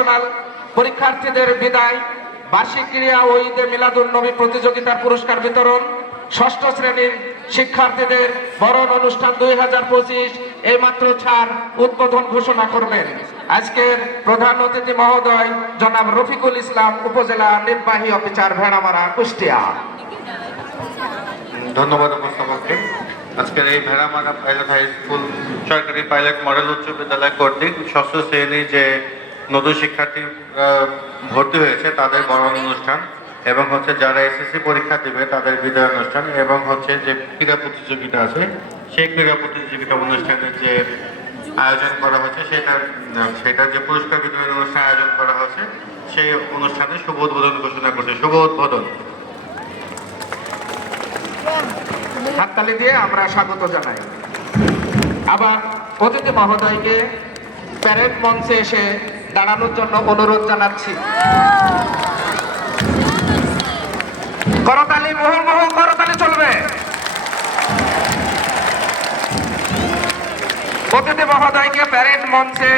Vocational পরীক্ষার্থীদের বিদায়, বার্ষিক ক্রীড়া ও ঈদে মিলাদুন নবী প্রতিযোগিতার পুরস্কার বিতরণ, ষষ্ঠ শ্রেণীর শিক্ষার্থীদের বরণ অনুষ্ঠান 2025 এইমাত্র ছাড় উদ্বোধন ঘোষণা করবেন আজকের প্রধান অতিথি মহোদয় জনাব রফিকুল ইসলাম, উপজেলা নির্বাহী অফিসার, ভেড়ামারা, কুষ্টিয়া। ধন্যবাদ উপস্থাপককে। আজকের এই ভেড়ামারা পাইলট হাই স্কুল সরকারি পাইলট মডেল উচ্চ বিদ্যালয় কর্তৃক ষষ্ঠ শ্রেণী যে নতুন শিক্ষার্থী ভর্তি হয়েছে তাদের বরণ অনুষ্ঠান এবং যারা এসএসসি পরীক্ষা দেবে তাদের বিদায় অনুষ্ঠান এবং যে ক্রীড়া প্রতিযোগিতা আছে সেই ক্রীড়া প্রতিযোগিতা অনুষ্ঠানের যে আয়োজন করা হয়েছে সেটার যে পুরস্কার বিতরণ অনুষ্ঠান আয়োজন করা হয়েছে সেই অনুষ্ঠানে শুভ উদ্বোধন ঘোষণা করছে। শুভ উদ্বোধন। হাততালি দিয়ে আমরা স্বাগত জানাই। আবার অতিথি মহোদয়কে প্যারেড মঞ্চে এসে দাঁড়ানোর জন্য অনুরোধ জানাচ্ছি। করতালি, মুহুর্মুহু করতালি চলবে। অতিথি মহোদয়কে প্যারেড মঞ্চে